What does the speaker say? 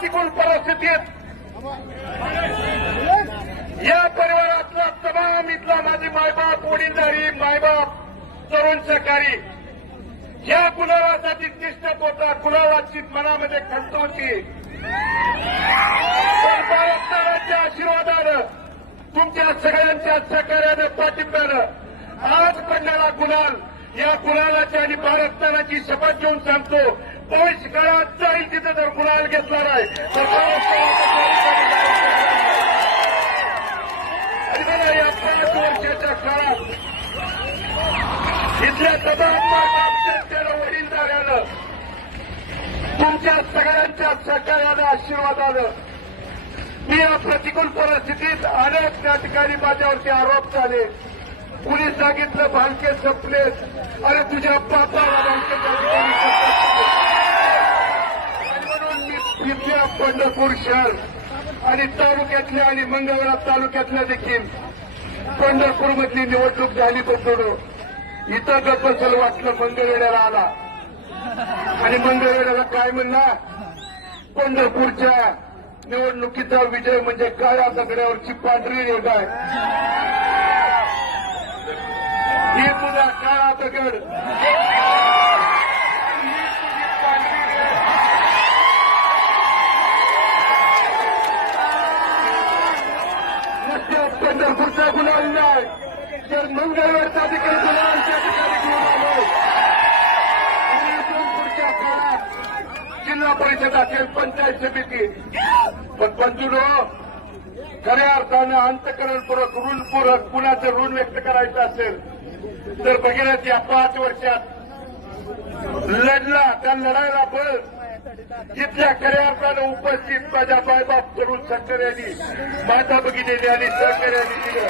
प्रतिकूल परिस्थितीत या परिवारातला तमाम इथला माझे मायबाप, वडीलधारी मायबाप, तरुण सहकारी या कुणालासाठी तिष्ठत होता, कुणालाची मनामध्ये खंत होती. पण बाळासाहेबांच्या आशीर्वादानं, तुमच्या सगळ्यांच्या सहकार्यानं, पाठिंब्यानं आज पडणारा गुलाल, या गुलालाची आणि बाळासाहेबांची शपथ घेऊन सांगतो, भविष्य काळात जाईल तिथे जर गुलाल घेतला नाही तर आणि मला या 5 वर्षाच्या काळात इथल्या तमाम जनतेनं, वडीलधाऱ्यानं, तुमच्या सगळ्यांच्या सहकार्यानं, आशीर्वादानं मी या प्रतिकूल परिस्थितीत अनेक त्या ठिकाणी माझ्यावरती आरोप झाले. कुणी सांगितलं भालके संपलेत, अरे तुझ्या बापाला भालकेच्या ठिकाणी म्हणून मी इथल्या पंढरपूर शहर आणि तालुक्यातल्या आणि मंगळवेढा तालुक्यातल्या देखील पंढरपूरमधली निवडणूक झाली बसवलं. इथं गप्पसल वाटलं, मंगळवेढ्याला आला आणि मंगळवेढ्याला काय म्हणला, पंढरपूरच्या निवडणुकीचा विजय म्हणजे काळ्या दगडावरची पांढरी रेघ आहे. ही तुझा काळा दगड, पंढरपूरचा गुलाल नाही तर मंगळवेढचा देखील गुलालच्या ठिकाणी घेऊन आलो. आणि इथून पुढच्या काळात जिल्हा परिषद असेल, पंचायत समिती, पण पंचूनो खऱ्या अर्थानं अंतकरणपूर्वक, ऋणपूर्वक कुणाचं ऋण व्यक्त करायचं असेल तर भगीरथ या 5 वर्षात लढला, त्या लढायला बळ जिथल्या खऱ्या अर्थानं उपस्थित माझ्या मायबाप, तरुण सहकार्यांनी, माता भगिनींनी आणि सहकार्यांनी दिलं.